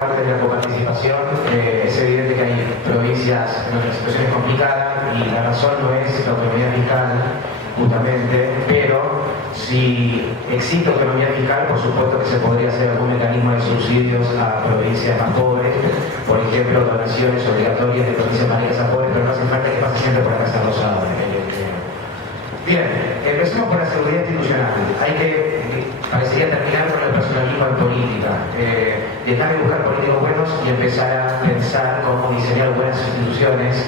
Parte de la coparticipación, es evidente que hay provincias en donde la situación es complicada y la razón no es la autonomía fiscal, justamente, pero si existe autonomía fiscal, por supuesto que se podría hacer algún mecanismo de subsidios a provincias más pobres, por ejemplo, donaciones obligatorias de provincias más ricas a pobres, pero no hace falta que pase siempre por la Casa Rosada. Bien, empecemos por la seguridad institucional. Hay que, parecería terminar con el personalismo en política. Dejar de buscar políticos buenos y empezar a pensar cómo diseñar buenas instituciones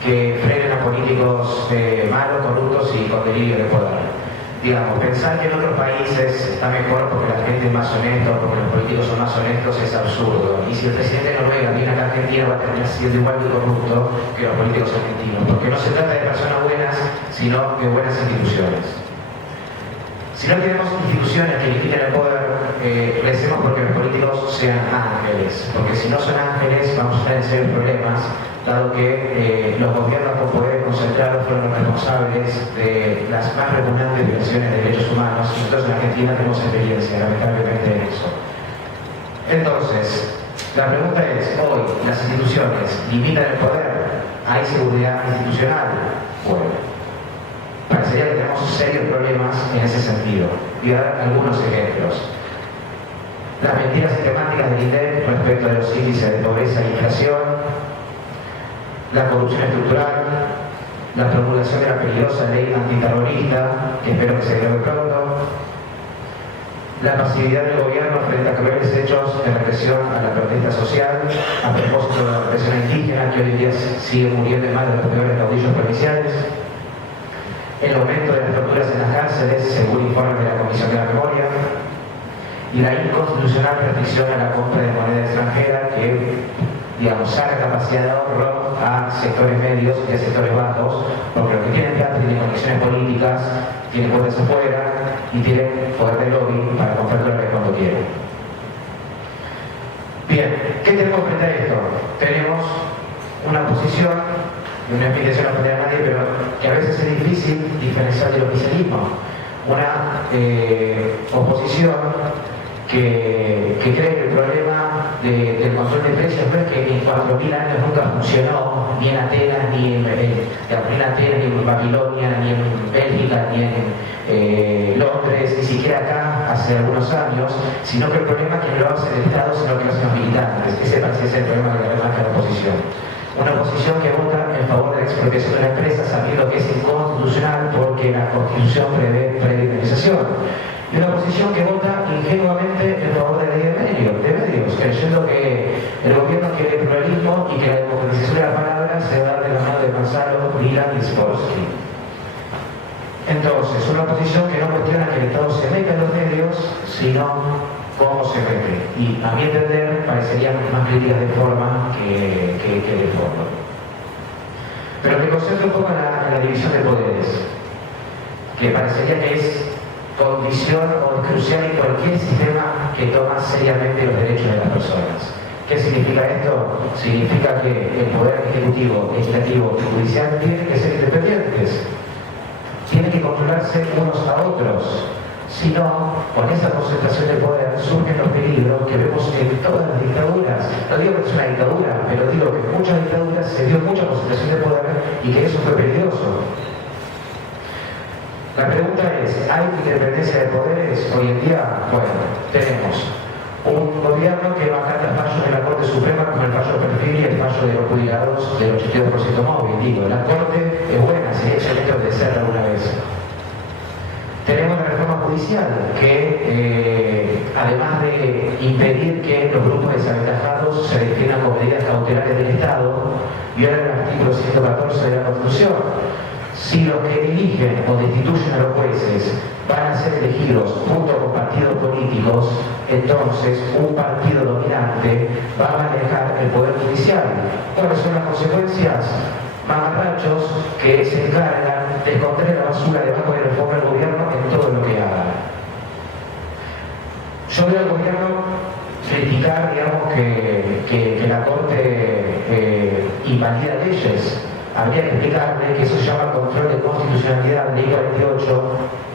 que frenen a políticos malos, corruptos y con delirio de poder. Digamos, pensar que en otros países está mejor porque la gente es más honesta o porque los políticos son más honestos es absurdo. Y si el presidente de Noruega viene acá a Argentina va a terminar siendo igual de corrupto que los políticos argentinos. Porque no se trata de personas buenas, sino de buenas instituciones. Si no tenemos instituciones que limiten el poder, recemos porque los políticos sean ángeles. Porque si no son ángeles vamos a tener serios problemas, dado que los gobiernos con poderes concentrados fueron los responsables de las más repugnantes violaciones de derechos humanos, y nosotros en Argentina tenemos experiencia, lamentablemente, en eso. Entonces, la pregunta es, hoy, ¿las instituciones limitan el poder? ¿Hay seguridad institucional? Bueno, parecería que tenemos serios problemas en ese sentido. Voy a dar algunos ejemplos. Las mentiras sistemáticas del INDEC respecto de los índices de pobreza e inflación, la corrupción estructural, la promulgación de la peligrosa ley antiterrorista, que espero que se derogue pronto, la pasividad del gobierno frente a crueles hechos de represión a la protesta social, a propósito de la represión indígena, que hoy en día sigue muriendo en manos de los peores caudillos provinciales, el aumento de las torturas en las cárceles, según informes de la Comisión de la Memoria, y la inconstitucional restricción a la compra de moneda extranjera que, digamos, saca capacidad de ahorro a sectores medios y a sectores bajos, porque los que tienen plata tienen conexiones políticas, tienen puertas afuera y tienen poder de lobby para comprar dólares cuando quieren. Bien, ¿qué tenemos frente a esto? Tenemos una oposición, y una explicación no a nadie, pero que a veces es difícil diferenciar del oficialismo. Una oposición que cree que el problema del control de precios no es que en 4.000 años nunca funcionó, ni en Atenas, ni en Babilonia, ni en Bélgica, ni en Londres, ni siquiera acá hace algunos años, sino que el problema es que no lo hace el Estado, sino que lo hacen los militantes. Ese parece ser el problema que remarca la oposición. Una oposición que vota en favor de la expropiación de la empresa, sabiendo que es inconstitucional porque la Constitución prevé privatización. Y una oposición que vota ingenuamente en favor de la ley de medios, creyendo que el gobierno quiere pluralismo y que la democratización de la palabra se va a dar de la mano de Gonzalo, Milan y Sporsky. Entonces, una oposición que no cuestiona que el Estado se meta en los medios, sino cómo se mete. Y a mi entender parecerían más críticas de forma que de fondo. Pero me concentro un poco en la división de poderes, que parecería que es condición o crucial en cualquier sistema que toma seriamente los derechos de las personas. ¿Qué significa esto? Significa que el poder ejecutivo, legislativo y judicial tienen que ser independientes, tienen que controlarse unos a otros. Si no, con esa concentración de poder surgen los peligros que vemos en todas las dictaduras. No digo que es una dictadura, pero digo que en muchas dictaduras se dio mucha concentración de poder y que eso fue peligroso. La pregunta es, ¿hay independencia de poderes hoy en día? Bueno, tenemos un gobierno que va a acatar fallos de la Corte Suprema, como el fallo Perfil y el fallo de los jubilados del 82% móvil. Digo, la Corte es buena, sería excelente obedecerla alguna vez. Tenemos la reforma judicial, que además de impedir que los grupos desaventajados se definan con medidas cautelares del Estado, viola el artículo 114 de la Constitución. Si los que eligen o destituyen a los jueces van a ser elegidos junto con partidos políticos, entonces un partido dominante va a manejar el poder judicial. ¿Cuáles son las consecuencias? Mamarrachos que se encargan de esconder la basura debajo de la alfombra del gobierno en todo lo que haga. Yo veo al gobierno criticar, digamos, que la Corte invalida leyes. Habría que explicarle que eso se llama control de constitucionalidad, ley 48,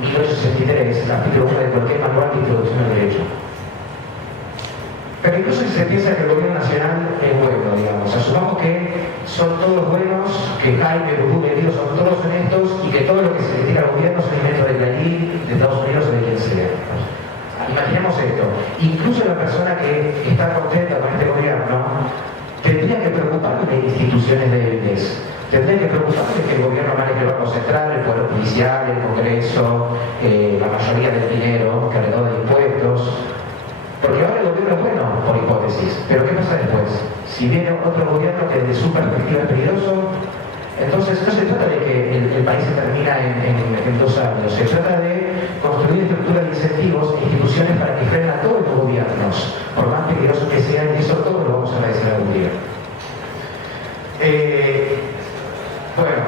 1863, artículo 1 de cualquier manual de introducción al derecho. Pero incluso si se piensa que el gobierno nacional es bueno, digamos, asumamos que son todos buenos, que Jaime, Lulú, Benito son todos honestos y que todo lo que se le tira al gobierno es un invento de Clarín, de Estados Unidos o de quien sea. Imaginemos esto, incluso la persona que está contenta con este gobierno tendría que preocuparse de instituciones débiles, tendría que preocuparse de que el gobierno maneje el Banco Central, el Poder Judicial, el Congreso, la mayoría del dinero que recauda impuestos, porque ahora el gobierno es bueno, por hipótesis, pero ¿qué pasa después? Si viene otro gobierno que desde su perspectiva es peligroso, entonces no se trata de que el país se termina en 2 años, se trata de construir estructuras de incentivos e instituciones para que frenen a todos los gobiernos, por más peligrosos que sean, y eso todo lo vamos a agradecer algún día. Bueno,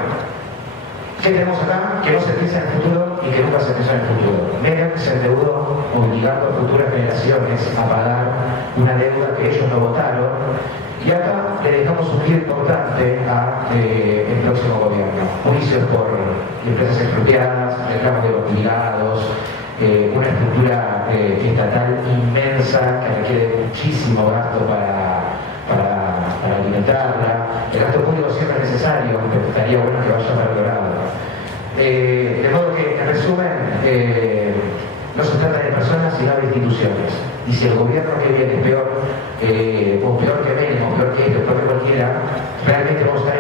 ¿qué tenemos acá? Que no se piensa en el futuro y que nunca se piensa en el futuro. Menem se endeudó obligando a futuras generaciones a pagar una deuda que ellos no votaron, y acá le dejamos un giro importante al próximo gobierno. Juicios por empresas expropiadas, reclamos de los jubilados, una estructura estatal inmensa que requiere muchísimo gasto para alimentarla. El gasto público siempre es necesario, pero estaría bueno que vaya valorado. De modo que, en resumen, no se trata de personas sino de instituciones. Y si el gobierno que viene es peor, o peor que Menem, o peor que este, o peor que cualquiera, realmente vamos a